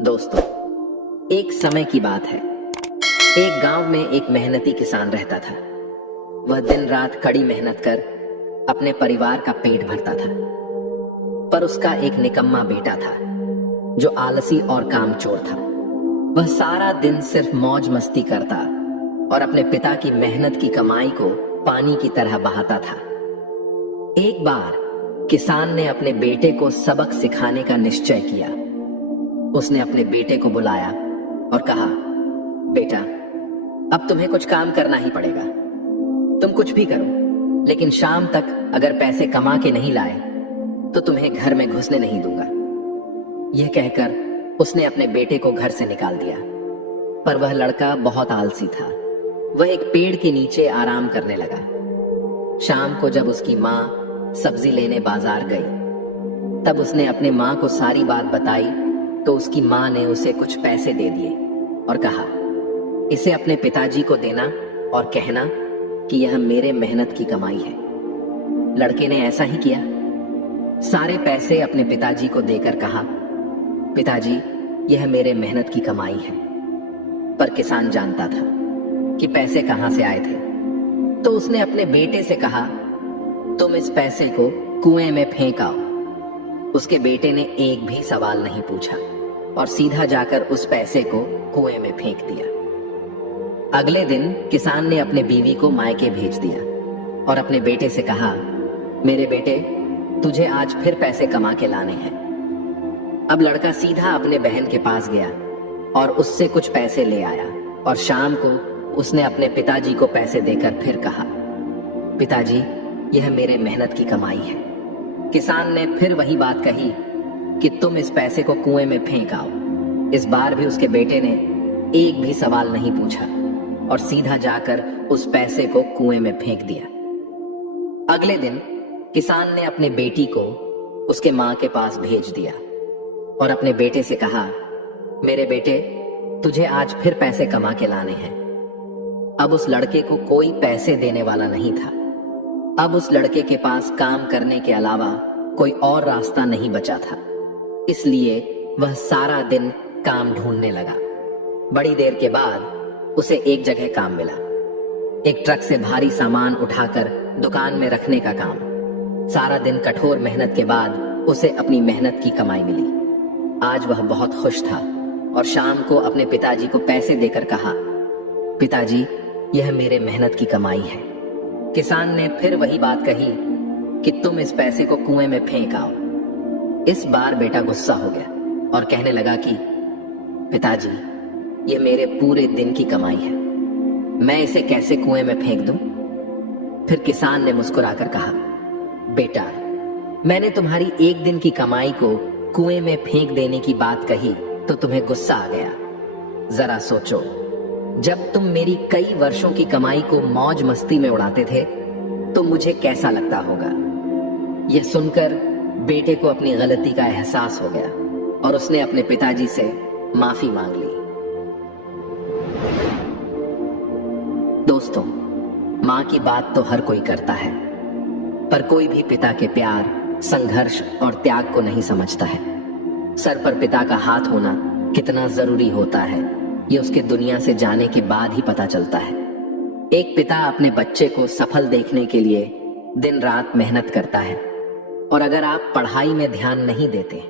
दोस्तों, एक समय की बात है। एक गांव में एक मेहनती किसान रहता था। वह दिन रात कड़ी मेहनत कर अपने परिवार का पेट भरता था। पर उसका एक निकम्मा बेटा था जो आलसी और कामचोर था। वह सारा दिन सिर्फ मौज मस्ती करता और अपने पिता की मेहनत की कमाई को पानी की तरह बहाता था। एक बार किसान ने अपने बेटे को सबक सिखाने का निश्चय किया। उसने अपने बेटे को बुलाया और कहा, बेटा, अब तुम्हें कुछ काम करना ही पड़ेगा। तुम कुछ भी करो, लेकिन शाम तक अगर पैसे कमा के नहीं लाए तो तुम्हें घर में घुसने नहीं दूंगा। यह कहकर उसने अपने बेटे को घर से निकाल दिया। पर वह लड़का बहुत आलसी था। वह एक पेड़ के नीचे आराम करने लगा। शाम को जब उसकी माँ सब्जी लेने बाजार गई, तब उसने अपने माँ को सारी बात बताई तो उसकी माँ ने उसे कुछ पैसे दे दिए और कहा, इसे अपने पिताजी को देना और कहना कि यह मेरे मेहनत की कमाई है। लड़के ने ऐसा ही किया। सारे पैसे अपने पिताजी को देकर कहा, पिताजी, यह मेरे मेहनत की कमाई है। पर किसान जानता था कि पैसे कहां से आए थे, तो उसने अपने बेटे से कहा, तुम इस पैसे को कुएं में फेंक आओ। उसके बेटे ने एक भी सवाल नहीं पूछा और सीधा जाकर उस पैसे को कुएं में फेंक दिया। अगले दिन किसान ने अपने बीवी को मायके भेज दिया और अपने बेटे से कहा, मेरे बेटे, तुझे आज फिर पैसे कमा के लाने हैं। अब लड़का सीधा अपने बहन के पास गया और उससे कुछ पैसे ले आया और शाम को उसने अपने पिताजी को पैसे देकर फिर कहा, पिताजी, यह मेरे मेहनत की कमाई है। किसान ने फिर वही बात कही कि तुम इस पैसे को कुएं में फेंक आओ। इस बार भी उसके बेटे ने एक भी सवाल नहीं पूछा और सीधा जाकर उस पैसे को कुएं में फेंक दिया। अगले दिन किसान ने अपने बेटी को उसके माँ के पास भेज दिया और अपने बेटे से कहा, मेरे बेटे, तुझे आज फिर पैसे कमा के लाने हैं। अब उस लड़के को कोई पैसे देने वाला नहीं था। अब उस लड़के के पास काम करने के अलावा कोई और रास्ता नहीं बचा था। इसलिए वह सारा दिन काम ढूंढने लगा। बड़ी देर के बाद उसे एक जगह काम मिला, एक ट्रक से भारी सामान उठाकर दुकान में रखने का काम। सारा दिन कठोर मेहनत के बाद उसे अपनी मेहनत की कमाई मिली। आज वह बहुत खुश था और शाम को अपने पिताजी को पैसे देकर कहा, पिताजी, यह मेरे मेहनत की कमाई है। किसान ने फिर वही बात कही कि तुम इस पैसे को कुएं में फेंक आओ। इस बार बेटा गुस्सा हो गया और कहने लगा कि पिताजी, ये मेरे पूरे दिन की कमाई है, मैं इसे कैसे कुएं में फेंक दूं? फिर किसान ने मुस्कुराकर कहा, बेटा, मैंने तुम्हारी एक दिन की कमाई को कुएं में फेंक देने की बात कही तो तुम्हें गुस्सा आ गया। जरा सोचो, जब तुम मेरी कई वर्षों की कमाई को मौज मस्ती में उड़ाते थे तो मुझे कैसा लगता होगा? यह सुनकर बेटे को अपनी गलती का एहसास हो गया और उसने अपने पिताजी से माफी मांग ली। दोस्तों, मां की बात तो हर कोई करता है, पर कोई भी पिता के प्यार, संघर्ष और त्याग को नहीं समझता है। सर पर पिता का हाथ होना कितना जरूरी होता है, ये उसके दुनिया से जाने के बाद ही पता चलता है। एक पिता अपने बच्चे को सफल देखने के लिए दिन रात मेहनत करता है, और अगर आप पढ़ाई में ध्यान नहीं देते,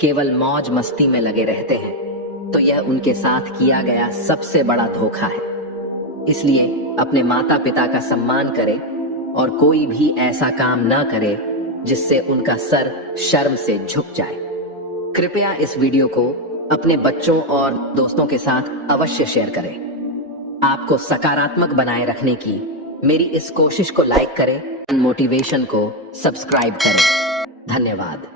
केवल मौज मस्ती में लगे रहते हैं, तो यह उनके साथ किया गया सबसे बड़ा धोखा है। इसलिए अपने माता पिता का सम्मान करें और कोई भी ऐसा काम ना करे जिससे उनका सर शर्म से झुक जाए। कृपया इस वीडियो को अपने बच्चों और दोस्तों के साथ अवश्य शेयर करें। आपको सकारात्मक बनाए रखने की मेरी इस कोशिश को लाइक करें, मोटिवेशन को सब्सक्राइब करें। धन्यवाद।